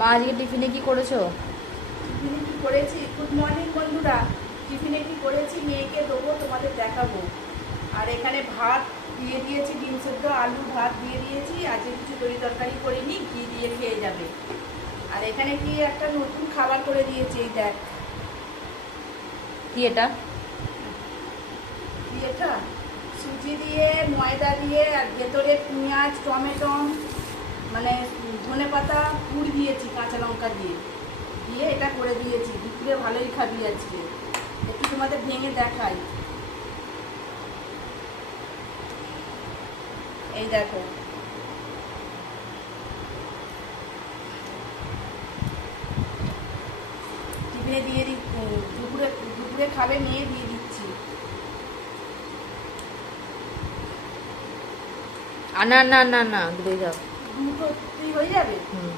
মা আজকে টিফিনে কি করেছো? টিফিনে কি করেছি? গুড মর্নিং বন্ধুরা। টিফিনে কি করেছি মেয়েকে দেবো, তোমাদের দেখাবো। আর এখানে ভাত দিয়ে দিয়েছি, ডিম সেদ্ধ আলু ভাত দিয়ে দিয়েছি। আজকে কিছু তরি তরকারি করিনি, ঘি দিয়ে খেয়ে যাবে। আর এখানে কি একটা নতুন খাবার করে দিয়েছি, এই দেখ। কি এটা? কি এটা? সুজি দিয়ে, ময়দা দিয়ে, আর ভেতরে পেঁয়াজ টমেটো মানে ধনে পাতা পুর দিয়েছি, কাঁচা লঙ্কা দিয়ে দিয়ে এটা করে দিয়েছি। দুপুরে ভালোই খাবি আজকে। একটু তোমাদের ভেঙে দেখাই। এই দেখো, টিফিনে দিয়ে দুপুরে দুপুরে খাবে মেয়ে, দিয়ে দিচ্ছি। না না না না, দূরে যাও। দুটো হয়ে যাবে। হুম।